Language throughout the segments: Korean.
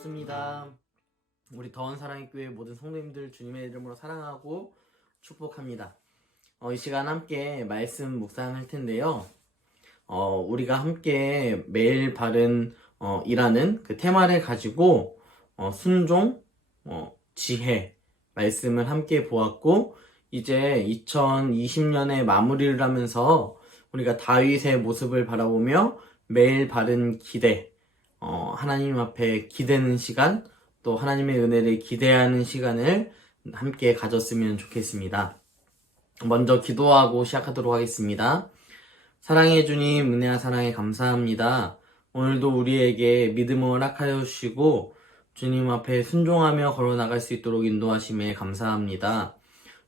반갑습니다. 우리 더원 사랑의 교회 모든 성도님들 주님의 이름으로 사랑하고 축복합니다. 이 시간 함께 말씀 묵상할 텐데요. 우리가 함께 매일 바른 이라는 그 테마를 가지고 순종, 지혜 말씀을 함께 보았고, 이제 2020년에 마무리를 하면서 우리가 다윗의 모습을 바라보며 매일 바른 기대, 하나님 앞에 기대는 시간, 또 하나님의 은혜를 기대하는 시간을 함께 가졌으면 좋겠습니다. 먼저 기도하고 시작하도록 하겠습니다. 사랑해 주님, 은혜와 사랑에 감사합니다. 오늘도 우리에게 믿음을 허락하여 주시고 주님 앞에 순종하며 걸어나갈 수 있도록 인도하심에 감사합니다.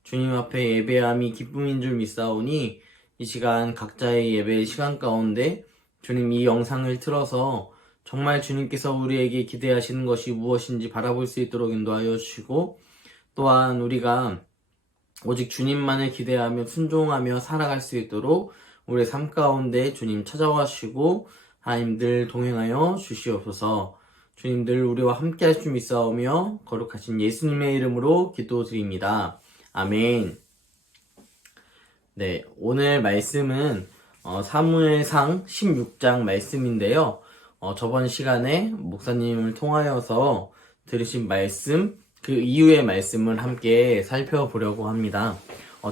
주님 앞에 예배함이 기쁨인 줄 믿사오니 이 시간 각자의 예배의 시간 가운데 주님 이 영상을 틀어서 정말 주님께서 우리에게 기대하시는 것이 무엇인지 바라볼 수 있도록 인도하여 주시고, 또한 우리가 오직 주님만을 기대하며 순종하며 살아갈 수 있도록 우리의 삶 가운데 주님 찾아와 주시고 하나님들 동행하여 주시옵소서. 주님들 우리와 함께 할 줄 믿사오며 거룩하신 예수님의 이름으로 기도드립니다. 아멘. 네, 오늘 말씀은 사무엘상 16장 말씀인데요. 저번 시간에 목사님을 통하여서 들으신 말씀, 그 이후의 말씀을 함께 살펴보려고 합니다.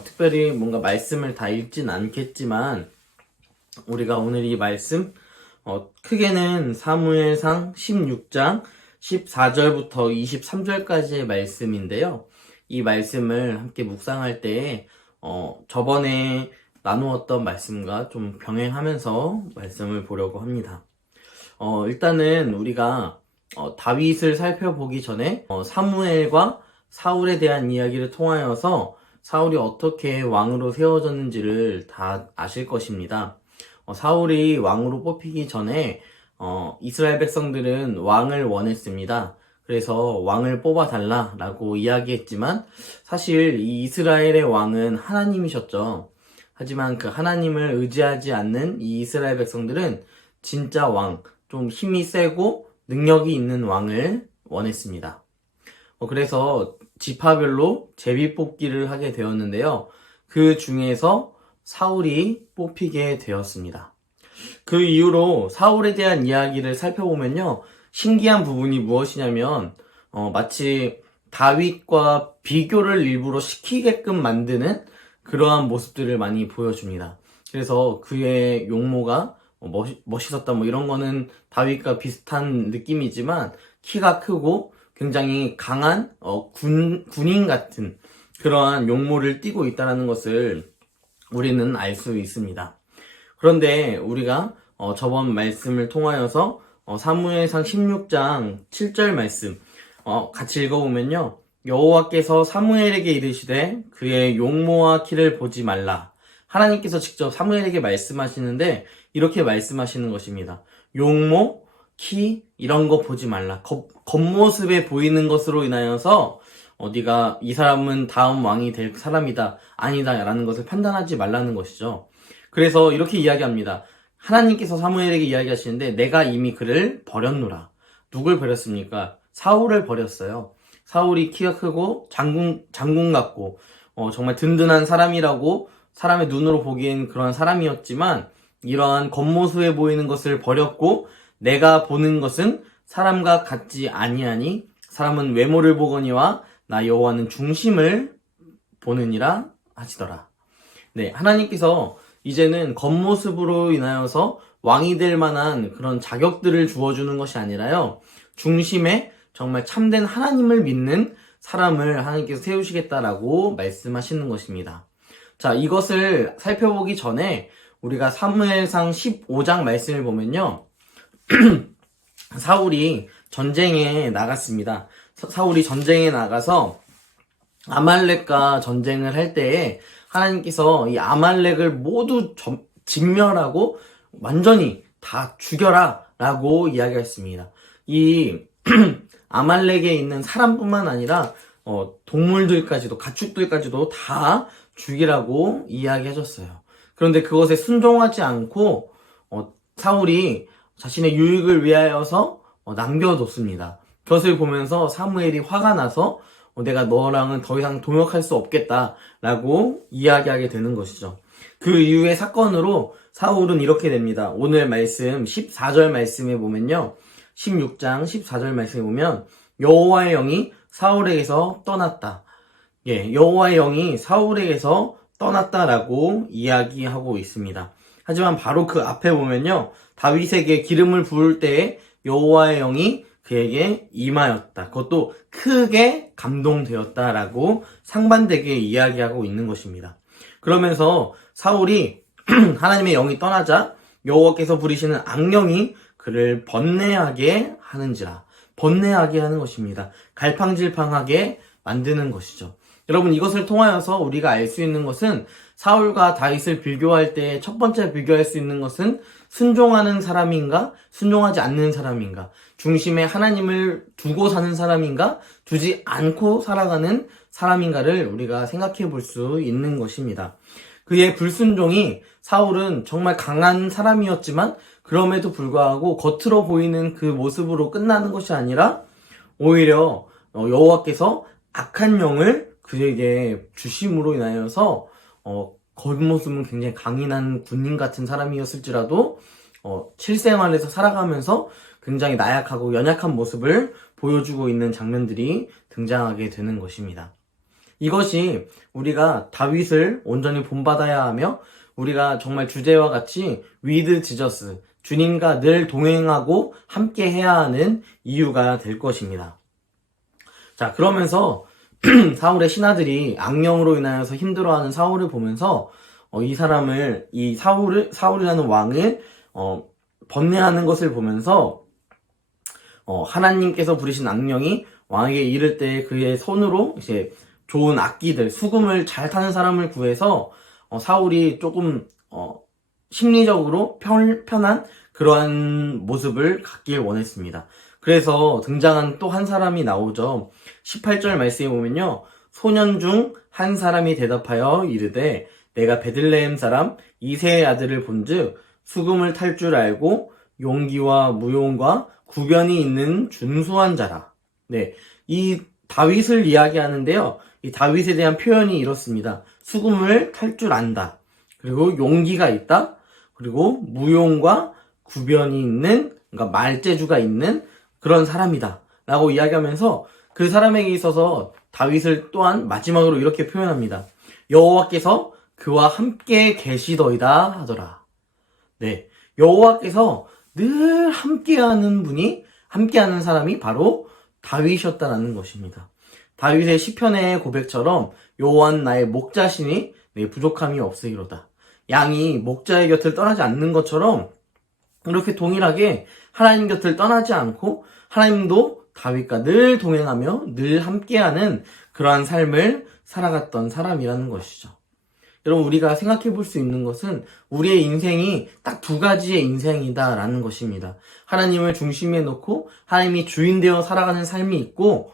특별히 뭔가 말씀을 다 읽진 않겠지만 우리가 오늘 이 말씀 크게는 사무엘상 16장 14절부터 23절까지의 말씀인데요. 이 말씀을 함께 묵상할 때 저번에 나누었던 말씀과 좀 병행하면서 말씀을 보려고 합니다. 일단은 우리가 다윗을 살펴보기 전에 사무엘과 사울에 대한 이야기를 통하여서 사울이 어떻게 왕으로 세워졌는지를 다 아실 것입니다. 사울이 왕으로 뽑히기 전에 이스라엘 백성들은 왕을 원했습니다. 그래서 왕을 뽑아달라라고 이야기했지만 사실 이 이스라엘의 왕은 하나님이셨죠. 하지만 그 하나님을 의지하지 않는 이 이스라엘 백성들은 진짜 왕, 좀 힘이 세고 능력이 있는 왕을 원했습니다. 그래서 지파별로 제비뽑기를 하게 되었는데요. 그 중에서 사울이 뽑히게 되었습니다. 그 이후로 사울에 대한 이야기를 살펴보면요. 신기한 부분이 무엇이냐면 마치 다윗과 비교를 일부러 시키게끔 만드는 그러한 모습들을 많이 보여줍니다. 그래서 그의 용모가 멋있었다 이런 거는 다윗과 비슷한 느낌이지만 키가 크고 굉장히 강한 군인 같은 그러한 용모를 띠고 있다는 것을 우리는 알 수 있습니다. 그런데 우리가 저번 말씀을 통하여서 사무엘상 16장 7절 말씀 같이 읽어보면요. 여호와께서 사무엘에게 이르시되 그의 용모와 키를 보지 말라. 하나님께서 직접 사무엘에게 말씀하시는데 이렇게 말씀하시는 것입니다. 용모, 키 이런 거 보지 말라. 겉모습에 보이는 것으로 인하여서 네가 이 사람은 다음 왕이 될 사람이다, 아니다 라는 것을 판단하지 말라는 것이죠. 그래서 이렇게 이야기합니다. 하나님께서 사무엘에게 이야기하시는데 내가 이미 그를 버렸노라. 누굴 버렸습니까? 사울을 버렸어요. 사울이 키가 크고 장군 같고 정말 든든한 사람이라고 사람의 눈으로 보기엔 그런 사람이었지만 이러한 겉모습에 보이는 것을 버렸고 내가 보는 것은 사람과 같지 아니하니 사람은 외모를 보거니와 나 여호와는 중심을 보느니라 하시더라. 네, 하나님께서 이제는 겉모습으로 인하여서 왕이 될 만한 그런 자격들을 주어주는 것이 아니라요. 중심에 정말 참된 하나님을 믿는 사람을 하나님께서 세우시겠다라고 말씀하시는 것입니다. 자, 이것을 살펴보기 전에 우리가 사무엘상 15장 말씀을 보면요. 사울이 전쟁에 나갔습니다. 사울이 전쟁에 나가서 아말렉과 전쟁을 할 때에 하나님께서 이 아말렉을 모두 진멸하고 완전히 다 죽여라 라고 이야기했습니다. 이 아말렉에 있는 사람뿐만 아니라 동물들까지도 가축들까지도 다 죽이라고 이야기해줬어요. 그런데 그것에 순종하지 않고 사울이 자신의 유익을 위하여서 남겨뒀습니다. 그것을 보면서 사무엘이 화가 나서 내가 너랑은 더 이상 동역할 수 없겠다라고 이야기하게 되는 것이죠. 그 이후의 사건으로 사울은 이렇게 됩니다. 오늘 말씀 14절 말씀에 보면요. 16장 14절 말씀에 보면 여호와의 영이 사울에게서 떠났다. 여호와의 영이 사울에게서 떠났다라고 이야기하고 있습니다. 하지만 바로 그 앞에 보면요. 다윗에게 기름을 부을 때에 여호와의 영이 그에게 임하였다. 그것도 크게 감동되었다라고 상반되게 이야기하고 있는 것입니다. 그러면서 사울이 하나님의 영이 떠나자 여호와께서 부리시는 악령이 그를 번뇌하게 하는지라. 번뇌하게 하는 것입니다. 갈팡질팡하게 만드는 것이죠. 여러분, 이것을 통하여서 우리가 알 수 있는 것은 사울과 다윗을 비교할 때 첫 번째 비교할 수 있는 것은 순종하는 사람인가 순종하지 않는 사람인가, 중심에 하나님을 두고 사는 사람인가 두지 않고 살아가는 사람인가를 우리가 생각해 볼 수 있는 것입니다. 그의 불순종이 사울은 정말 강한 사람이었지만 그럼에도 불구하고 겉으로 보이는 그 모습으로 끝나는 것이 아니라 오히려 여호와께서 악한 영을 그에게 주심으로 인하여서 겉모습은 굉장히 강인한 군인 같은 사람이었을지라도 실생활에서 살아가면서 굉장히 나약하고 연약한 모습을 보여주고 있는 장면들이 등장하게 되는 것입니다. 이것이 우리가 다윗을 온전히 본받아야 하며 우리가 정말 주제와 같이 with Jesus, 주님과 늘 동행하고 함께 해야 하는 이유가 될 것입니다. 자, 그러면서 사울의 신하들이 악령으로 인하여서 힘들어하는 사울을 보면서 이 사울이라는 왕을 번뇌하는 것을 보면서 하나님께서 부리신 악령이 왕에게 이를 때 그의 손으로 이제 좋은 악기들, 수금을 잘 타는 사람을 구해서 사울이 조금 심리적으로 편한 그러한 모습을 갖길 원했습니다. 그래서 등장한 또 한 사람이 나오죠. 18절 말씀에 보면요. 소년 중 한 사람이 대답하여 이르되 내가 베들레헴 사람 이새의 아들을 본즉 수금을 탈 줄 알고 용기와 무용과 구변이 있는 준수한 자라. 네, 이 다윗을 이야기하는데요. 이 다윗에 대한 표현이 이렇습니다. 수금을 탈 줄 안다. 그리고 용기가 있다. 그리고 무용과 구변이 있는, 그러니까 말재주가 있는 그런 사람이다 라고 이야기하면서 그 사람에게 있어서 다윗을 또한 마지막으로 이렇게 표현합니다. 여호와께서 그와 함께 계시더이다 하더라. 네, 여호와께서 늘 함께하는 사람이 바로 다윗이었다라는 것입니다. 다윗의 시편의 고백처럼 여호와는 나의 목자시니 내 부족함이 없으리로다. 양이 목자의 곁을 떠나지 않는 것처럼 이렇게 동일하게 하나님 곁을 떠나지 않고 하나님도 다윗과 늘 동행하며 늘 함께하는 그러한 삶을 살아갔던 사람이라는 것이죠. 여러분, 우리가 생각해 볼 수 있는 것은 우리의 인생이 딱 두 가지의 인생이다라는 것입니다. 하나님을 중심에 놓고 하나님이 주인 되어 살아가는 삶이 있고,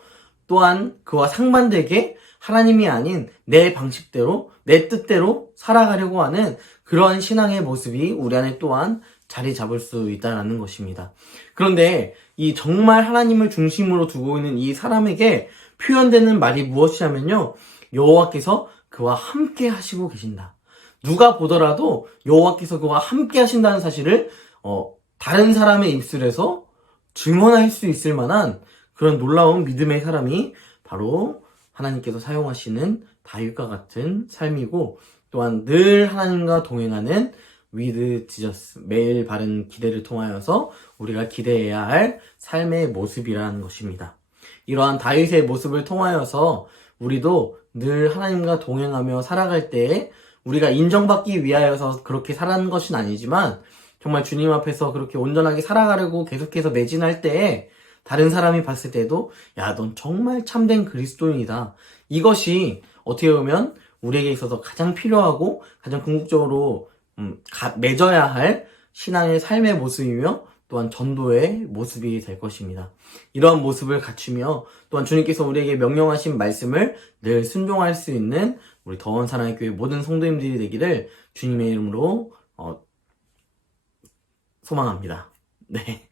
또한 그와 상반되게 하나님이 아닌 내 방식대로 내 뜻대로 살아가려고 하는 그러한 신앙의 모습이 우리 안에 또한 자리 잡을 수 있다는 것입니다. 그런데 이 정말 하나님을 중심으로 두고 있는 이 사람에게 표현되는 말이 무엇이냐면요, 여호와께서 그와 함께 하시고 계신다. 누가 보더라도 여호와께서 그와 함께 하신다는 사실을 다른 사람의 입술에서 증언할 수 있을 만한 그런 놀라운 믿음의 사람이 바로 하나님께서 사용하시는 다윗과 같은 삶이고, 또한 늘 하나님과 동행하는 with Jesus, 매일 바른 기대를 통하여서 우리가 기대해야 할 삶의 모습이라는 것입니다. 이러한 다윗의 모습을 통하여서 우리도 늘 하나님과 동행하며 살아갈 때에 우리가 인정받기 위하여서 그렇게 살아가는 것은 아니지만 정말 주님 앞에서 그렇게 온전하게 살아가려고 계속해서 매진할 때에 다른 사람이 봤을 때도 야, 넌 정말 참된 그리스도인이다. 이것이 어떻게 보면 우리에게 있어서 가장 필요하고 가장 궁극적으로 맺어야 할 신앙의 삶의 모습이며 또한 전도의 모습이 될 것입니다. 이러한 모습을 갖추며 또한 주님께서 우리에게 명령하신 말씀을 늘 순종할 수 있는 우리 더원 사랑의 교회 모든 성도님들이 되기를 주님의 이름으로 소망합니다. 네.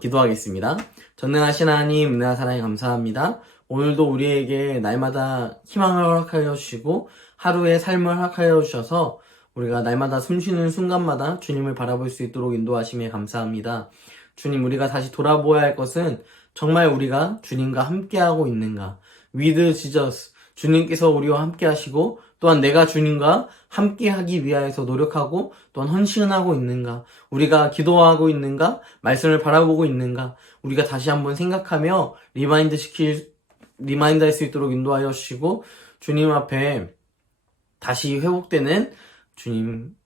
기도하겠습니다. 전능하신 하나님, 은혜와 사랑에 감사합니다. 오늘도 우리에게 날마다 희망을 허락하여 주시고 하루의 삶을 허락하여 주셔서 우리가 날마다 숨쉬는 순간마다 주님을 바라볼 수 있도록 인도하심에 감사합니다. 주님, 우리가 다시 돌아보아야 할 것은 정말 우리가 주님과 함께하고 있는가? With Jesus, 주님께서 우리와 함께 하시고 또한 내가 주님과 함께하기 위하여서 노력하고 또한 헌신하고 있는가? 우리가 기도하고 있는가? 말씀을 바라보고 있는가? 우리가 다시 한번 생각하며 리마인드 할 수 있도록 인도하여 주시고 주님 앞에 다시 회복되는 주님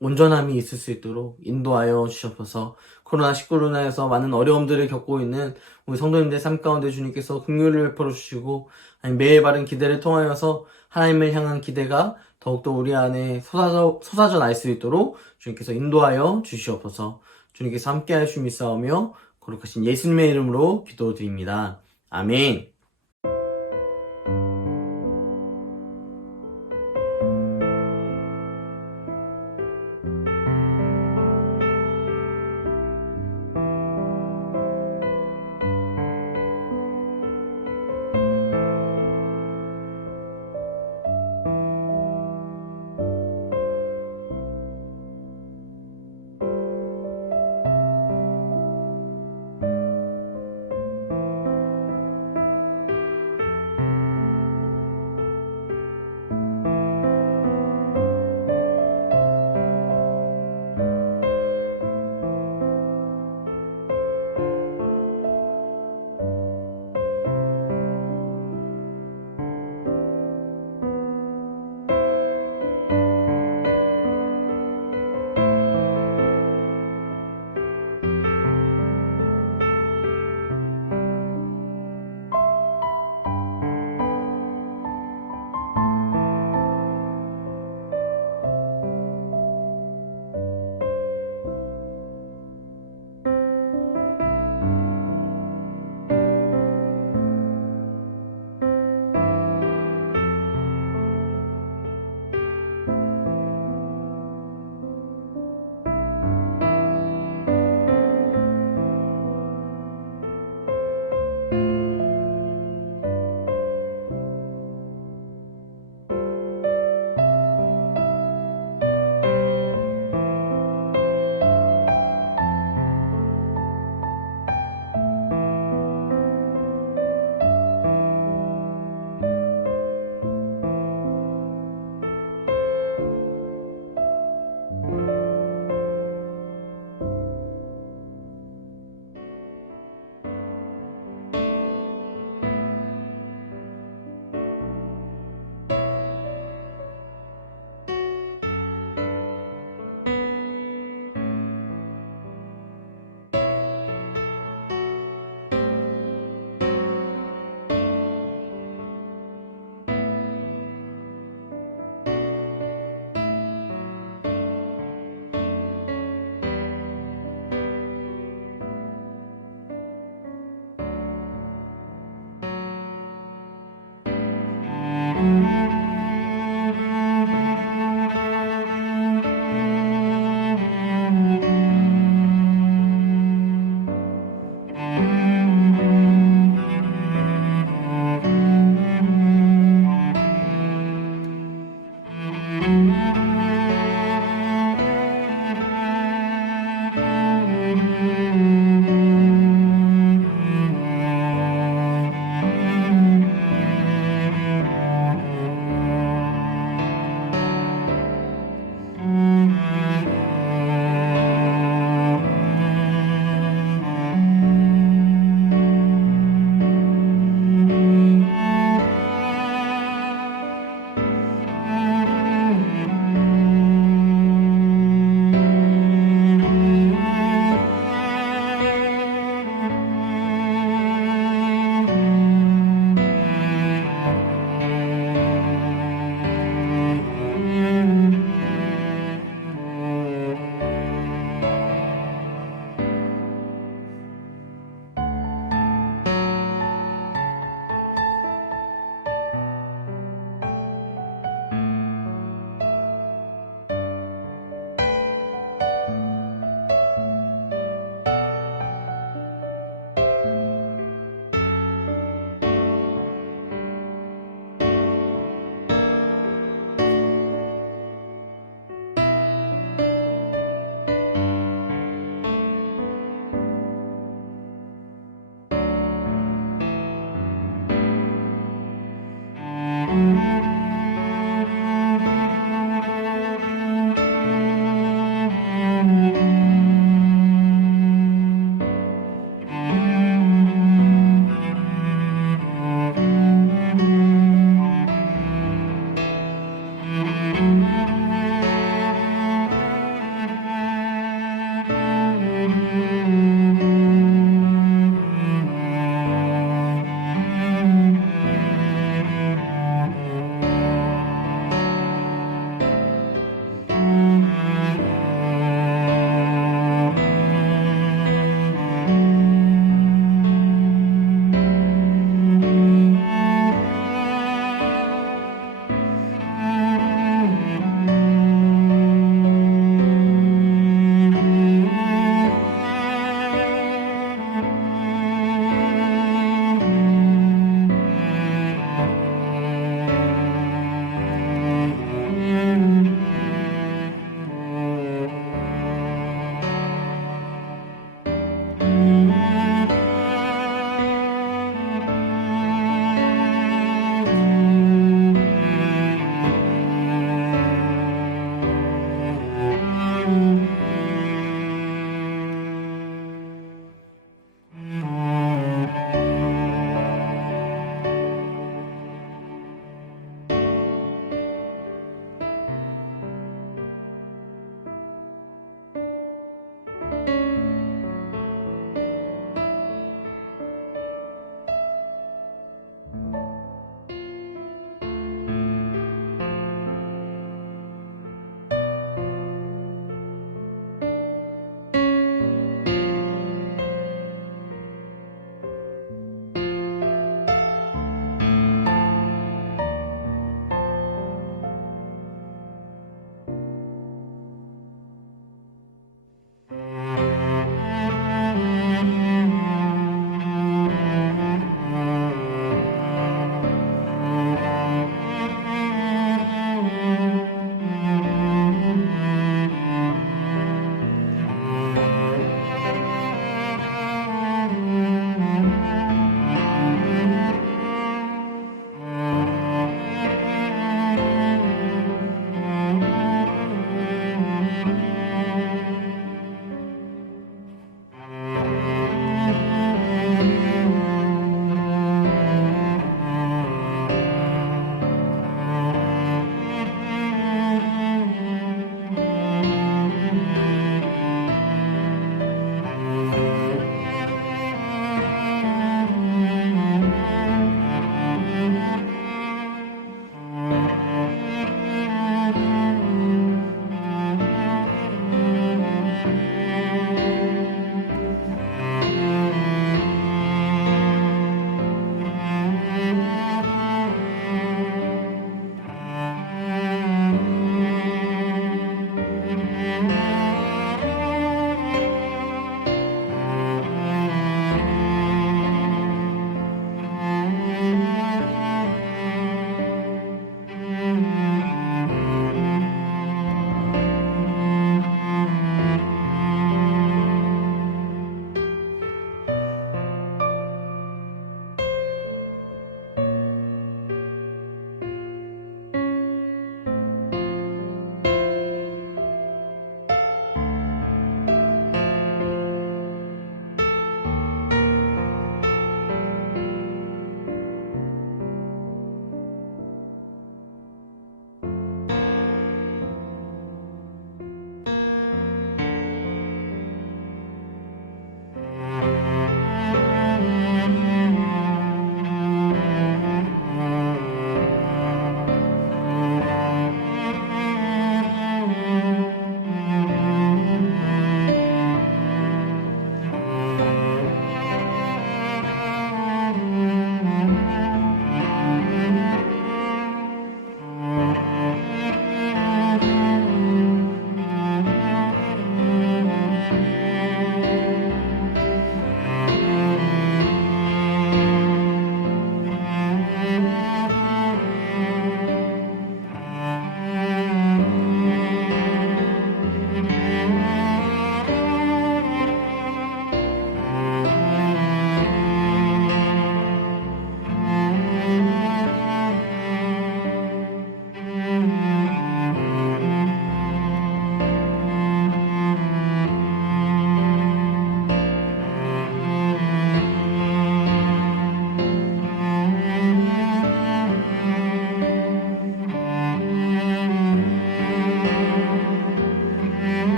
온전함이 있을 수 있도록 인도하여 주셔서 코로나19로 인하여서 많은 어려움들을 겪고 있는 우리 성도님들 삶 가운데 주님께서 긍휼을 베풀어 주시고 매일 바른 기대를 통하여서 하나님을 향한 기대가 더욱더 우리 안에 솟아져 날 수 있도록 주님께서 인도하여 주시옵소서. 주님께서 함께 하여 주님 있사오며 거룩하신 예수님의 이름으로 기도드립니다. 아멘.